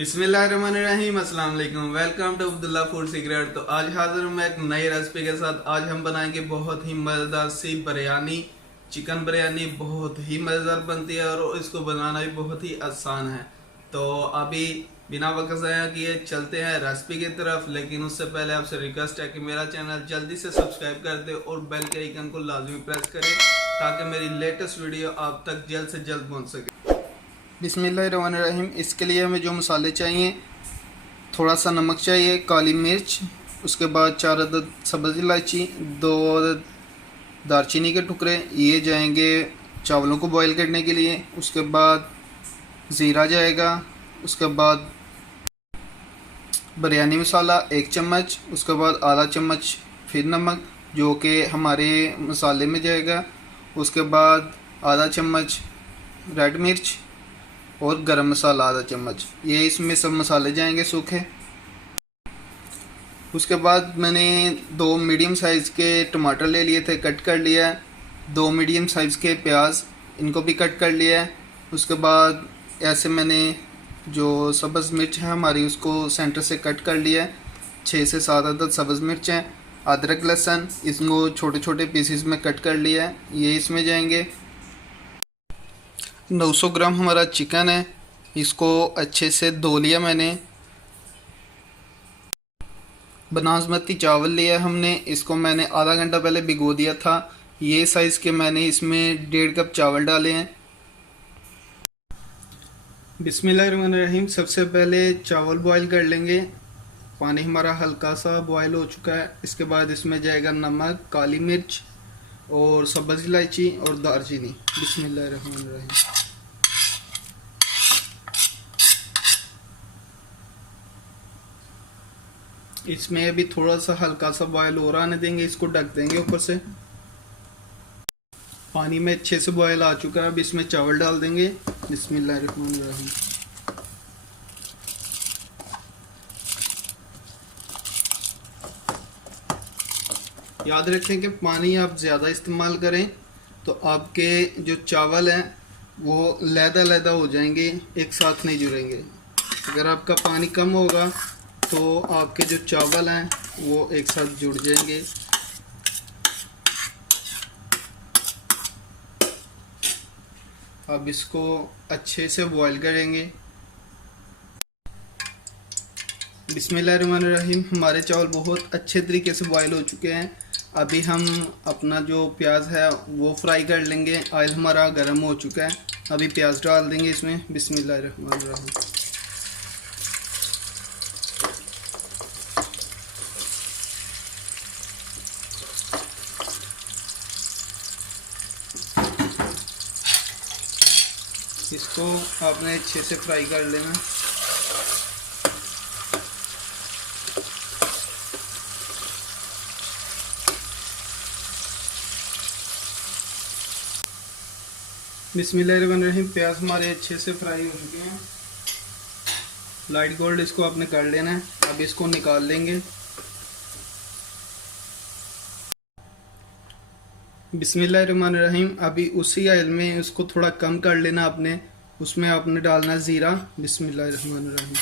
बिस्मिल्लाहिर्रहमानिर्रहीम, अस्सलाम वालेकुम। Welcome to Abdullah food secret. तो आज हाजिर हूँ मैं एक नई रेसिपी के साथ। आज हम बनाएंगे बहुत ही मज़ेदार सी बिरयानी। चिकन बिरयानी बहुत ही मज़ेदार बनती है और इसको बनाना भी बहुत ही आसान है। तो अभी बिना वक्त ज़ाया किए चलते हैं रेसिपी की तरफ। लेकिन उससे पहले आपसे रिक्वेस्ट है कि मेरा चैनल जल्दी से सब्सक्राइब कर दे और बेल के आइकन को लाजमी प्रेस करें ताकि मेरी लेटेस्ट वीडियो आप तक जल्द से जल्द पहुँच सके। बिस्मिल्लाहिर्रहमानिर्रहीम। इसके लिए हमें जो मसाले चाहिए, थोड़ा सा नमक चाहिए, काली मिर्च, उसके बाद 4 अदद सब्ज़ इलायची, 2 अदद दालचीनी के टुकड़े, ये जाएंगे चावलों को बॉईल करने के लिए। उसके बाद ज़ीरा जाएगा, उसके बाद बिरयानी मसाला 1 चम्मच, उसके बाद आधा चम्मच फिर नमक जो कि हमारे मसाले में जाएगा। उसके बाद आधा चम्मच रेड मिर्च और गरम मसाला आधा चम्मच, ये इसमें सब मसाले जाएंगे सूखे। उसके बाद मैंने 2 मीडियम साइज़ के टमाटर ले लिए थे, कट कर लिया है। 2 मीडियम साइज़ के प्याज, इनको भी कट कर लिया है। उसके बाद ऐसे मैंने जो सब्ज़ मिर्च है हमारी, उसको सेंटर से कट कर लिया है। 6 से 7 अदद सब्ज़ मिर्च हैं। अदरक लहसुन, इसको छोटे छोटे पीसेस में कट कर लिया है, ये इसमें जाएंगे। 900 ग्राम हमारा चिकन है, इसको अच्छे से धो लिया मैंने। बासमती चावल लिया हमने, इसको मैंने आधा घंटा पहले भिगो दिया था। ये साइज़ के मैंने इसमें 1.5 कप चावल डाले हैं। बिस्मिल्लाहिर्रहमानिर्रहीम। सबसे पहले चावल बॉईल कर लेंगे। पानी हमारा हल्का सा बॉईल हो चुका है। इसके बाद इसमें जाएगा नमक, काली मिर्च और सब्ज़ इलायची और दालचीनी। बिस्मिल्लाहिर्रहमानिर्रहीम। इसमें अभी थोड़ा सा हल्का सा बॉयल हो रहा आने देंगे, इसको ढक देंगे ऊपर से। पानी में अच्छे से बॉयल आ चुका है, अब इसमें चावल डाल देंगे। बिस्मिल्लाहिर्रहमानिर्रहीम। याद रखें कि पानी आप ज़्यादा इस्तेमाल करें तो आपके जो चावल हैं वो लहदा हो जाएंगे, एक साथ नहीं जुड़ेंगे। अगर आपका पानी कम होगा तो आपके जो चावल हैं वो एक साथ जुड़ जाएंगे। अब इसको अच्छे से बॉईल करेंगे। बिस्मिल्लाहिर्रहमानिर्रहीम। हमारे चावल बहुत अच्छे तरीके से बॉईल हो चुके हैं। अभी हम अपना जो प्याज है वो फ्राई कर लेंगे। ऑयल हमारा गर्म हो चुका है, अभी प्याज डाल देंगे इसमें। बिस्मिल्लाहिर्रहमानिर्रहीम। इसको आपने अच्छे से फ्राई कर लेना। बिस्मिल्लाहिर्रहमानिर्रहीम। प्याज हमारे अच्छे से फ्राई हो चुके हैं, लाइट गोल्ड इसको आपने कर लेना है। अब इसको निकाल लेंगे। बिस्मिल्लाहिर्रहमानिर्रहीम। अभी उसी ऑयल में उसको थोड़ा कम कर लेना आपने, उसमें आपने डालना ज़ीरा। बिस्मिल्लाहिर्रहमानिर्रहीम।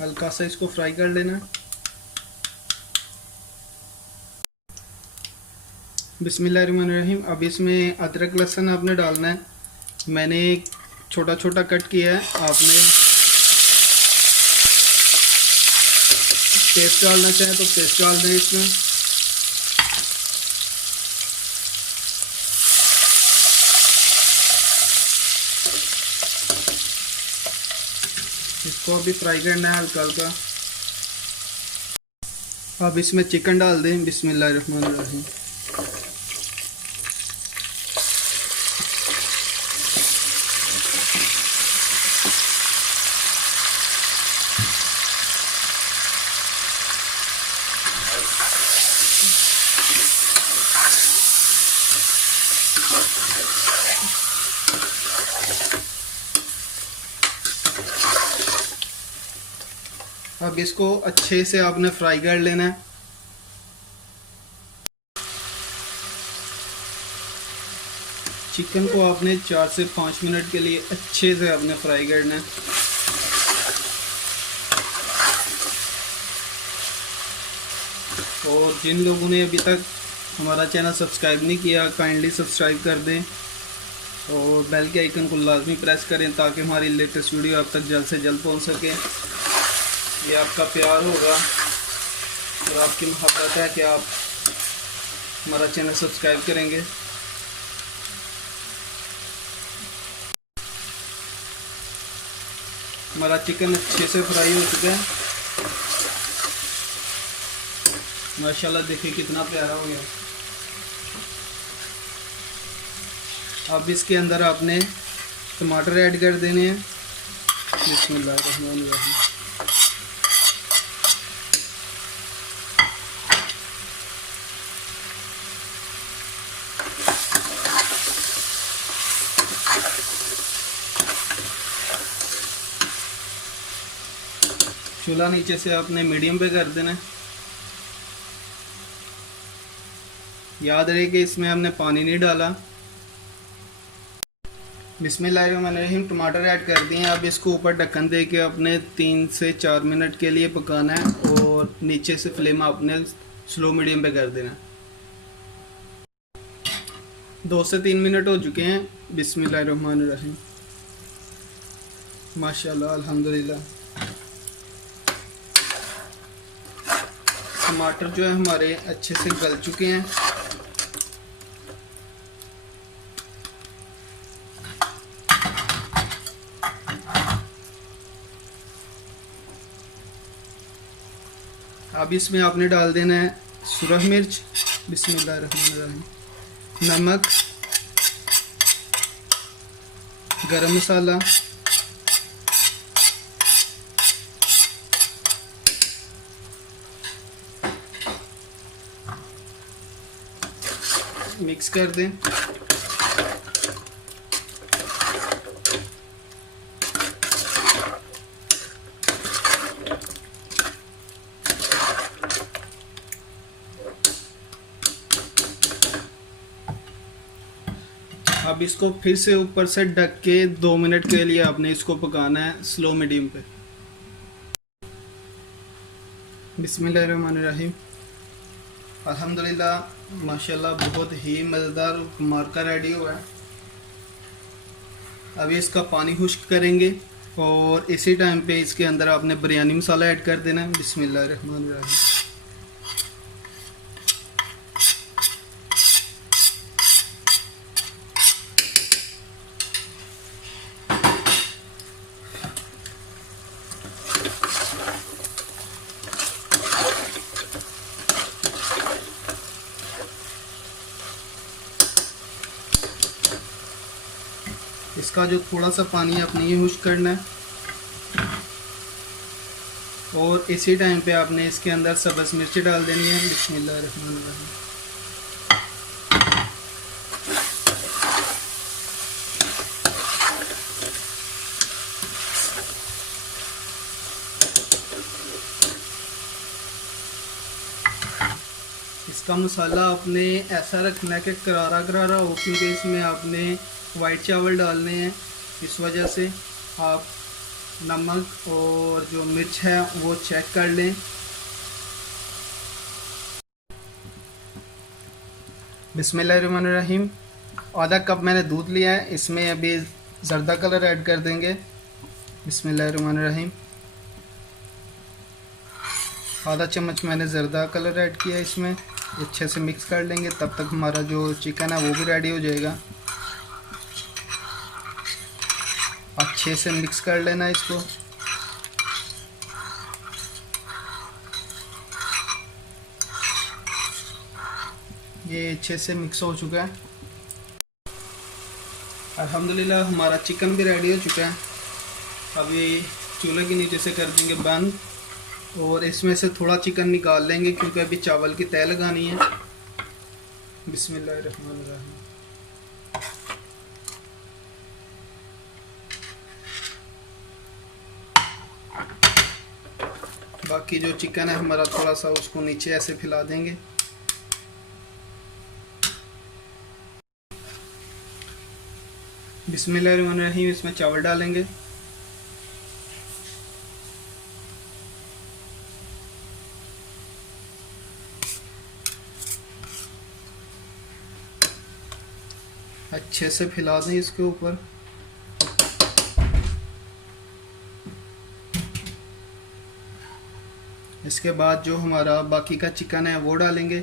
हल्का सा इसको फ्राई कर लेना। बिस्मिल्लाहिर्रहमानिर्रहीम। अब इसमें अदरक लहसुन आपने डालना है। मैंने छोटा छोटा कट किया है, आपने पेस्ट डालना चाहें तो पेस्ट डाल दें इसमें। इसको अभी फ्राई करना है हल्का हल्का। अब इसमें चिकन डाल दें। बिस्मिल्लाहिर्रहमानिर्रहीम। अब इसको अच्छे से आपने फ्राई कर लेना है। चिकन को आपने 4 से 5 मिनट के लिए अच्छे से आपने फ्राई करना है। और जिन लोगों ने अभी तक हमारा चैनल सब्सक्राइब नहीं किया, काइंडली सब्सक्राइब कर दें और बेल के आइकन को लाजमी प्रेस करें ताकि हमारी लेटेस्ट वीडियो आप तक जल्द से जल्द पहुंच सके। ये आपका प्यार होगा और आपकी मोहब्बत है कि आप हमारा चैनल सब्सक्राइब करेंगे। हमारा चिकन अच्छे से फ्राई हो चुका है, माशाल्लाह देखिए कितना प्यारा हो गया। अब इसके अंदर आपने टमाटर ऐड कर देने हैं। बिस्मिल्लाहिर्रहमानिर्रहीम। चूल्हा नीचे से आपने मीडियम पे कर देना है। याद रहे कि इसमें हमने पानी नहीं डाला। बिस्मिल्लाहिर्रहमानिर्रहीम। टमाटर ऐड कर दिए हैं। अब इसको ऊपर ढक्कन दे के अपने 3 से 4 मिनट के लिए पकाना है और नीचे से फ्लेम आपने स्लो मीडियम पे कर देना है। 2 से 3 मिनट हो चुके हैं। बिस्मिल्लाहिर्रहमानिर्रहीम। माशाल्लाह, अल्हम्दुलिल्लाह। टमाटर जो है हमारे अच्छे से गल चुके हैं। अब इसमें आपने डाल देना है सुरख मिर्च, बिस्मिल्लाहिर्रहमानिर्रहीम, नमक, गरम मसाला, मिक्स कर दें। अब इसको फिर से ऊपर से ढक के 2 मिनट के लिए आपने इसको पकाना है स्लो मीडियम पे। बिस्मिल्लाहिर्रहमानिर्रहीम। अल्हम्दुलिल्लाह, माशाल्लाह बहुत ही मज़ेदार मार्का रेडी हुआ है। अभी इसका पानी खुश्क करेंगे और इसी टाइम पे इसके अंदर आपने बिरयानी मसाला ऐड कर देना है। बिस्मिल्लाहिर्रहमानिर्रहीम। इसका जो थोड़ा सा पानी आपने ये खुश्क करना है और इसी टाइम पे आपने इसके अंदर सब्ज़ मिर्ची डाल देनी है। बिस्मिल्लाहिर्रहमानिर्रहीम। इसका मसाला आपने ऐसा रखना है कि करारा करारा हो, क्योंकि इसमें आपने वाइट चावल डालने हैं। इस वजह से आप नमक और जो मिर्च है वो चेक कर लें। बिस्मिल्लाहिर्रहमानिर्रहीम। आधा कप मैंने दूध लिया है, इसमें अभी ज़र्दा कलर ऐड कर देंगे। बिस्मिल्लाहिर्रहमानिर्रहीम। आधा चम्मच मैंने ज़र्दा कलर ऐड किया इसमें। अच्छे से मिक्स कर लेंगे, तब तक हमारा जो चिकन है वो भी रेडी हो जाएगा। अच्छे से मिक्स कर लेना इसको। ये अच्छे से मिक्स हो चुका है। अल्हम्दुलिल्लाह, हमारा चिकन भी रेडी हो चुका है। अभी चूल्हे के नीचे से कर देंगे बंद और इसमें से थोड़ा चिकन निकाल लेंगे, क्योंकि अभी चावल की तह लगानी है। बिस्मिल्लाहिर्रहमानिर्रहीम। बाकी जो चिकन है हमारा थोड़ा सा उसको नीचे ऐसे फैला देंगे। बिस्मिल्लाहिर्रहमानिर्रहीम, इसमें चावल डालेंगे। अच्छे से फैला दें इसके ऊपर। इसके बाद जो हमारा बाकी का चिकन है वो डालेंगे।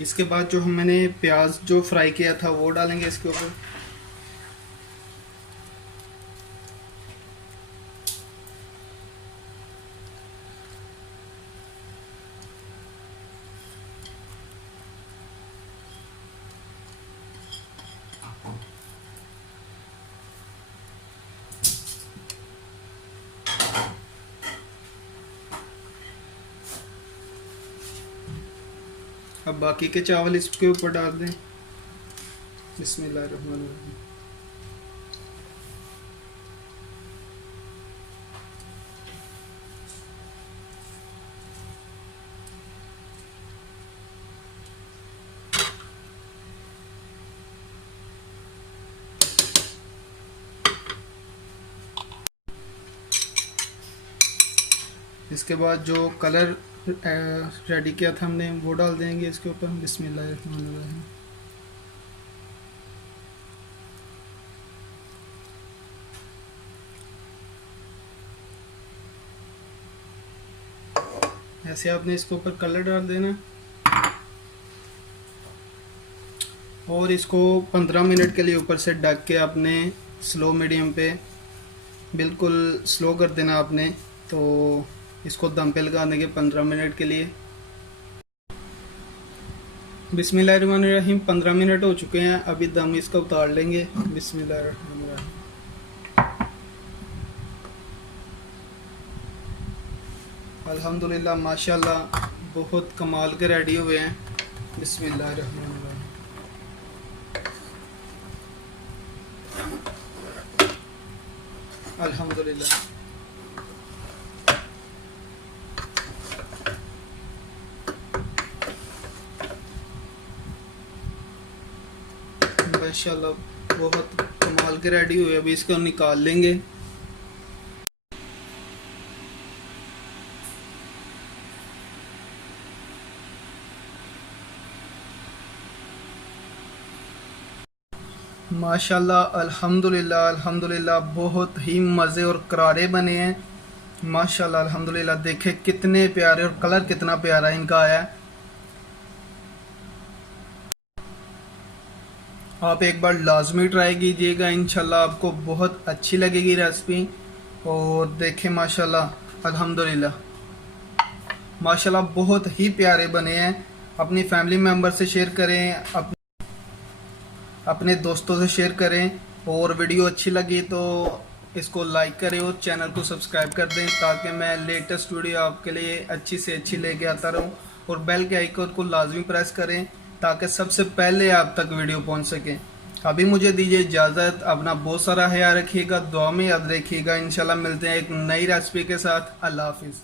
इसके बाद जो हमने प्याज जो फ्राई किया था वो डालेंगे इसके ऊपर। अब बाकी के चावल इसके ऊपर डाल दें। बिस्मिल्लाहिर्रहमानिर्रहीम। इसके बाद जो कलर रेडी किया था हमने वो डाल देंगे इसके ऊपर। बिस्मिल्लाहिर्रहमानिर्रहीम। ऐसे आपने इसके ऊपर कलर डाल देना और इसको 15 मिनट के लिए ऊपर से ढक के आपने स्लो मीडियम पे बिल्कुल स्लो कर देना आपने। तो इसको दम पे लगा देंगे 15 मिनट के लिए। बिस्मिल्लाहिर्रहमानिर्रहीम। 15 मिनट हो चुके हैं, अभी दम इसका उतार लेंगे। बिस्मिल्लाहिर्रहमानिर्रहीम। अल्हम्दुलिल्लाह माशाल्लाह बहुत कमाल के रेडी हुए हैं। बिस्मिल्लाहिर्रहमानिर्रहीम। अल्हम्दुलिल्लाह। माशाल्लाह बहुत कमाल के रेडी हुए। अभी इसको निकाल लेंगे। माशाल्लाह अल्हम्दुलिल्लाह अल्हम्दुलिल्लाह बहुत ही मज़े और करारे बने हैं। माशाल्लाह अल्हम्दुलिल्लाह। देखें कितने प्यारे और कलर कितना प्यारा इनका आया है। आप एक बार लाजमी ट्राई कीजिएगा, इंशाल्लाह आपको बहुत अच्छी लगेगी रेसिपी। और देखें माशाल्लाह अल्हम्दुलिल्लाह माशाल्लाह बहुत ही प्यारे बने हैं। अपनी फैमिली मेम्बर से शेयर करें, अपने दोस्तों से शेयर करें। और वीडियो अच्छी लगी तो इसको लाइक करें और चैनल को सब्सक्राइब कर दें ताकि मैं लेटेस्ट वीडियो आपके लिए अच्छी से अच्छी लेके आता रहूं। और बेल के आइकन को लाजमी प्रेस करें ताकि सबसे पहले आप तक वीडियो पहुंच सके। अभी मुझे दीजिए इजाज़त। अपना बहुत सारा ख्याल रखिएगा, दुआ में याद रखिएगा। इंशाल्लाह मिलते हैं एक नई रेसिपी के साथ। अल्लाह हाफिज़।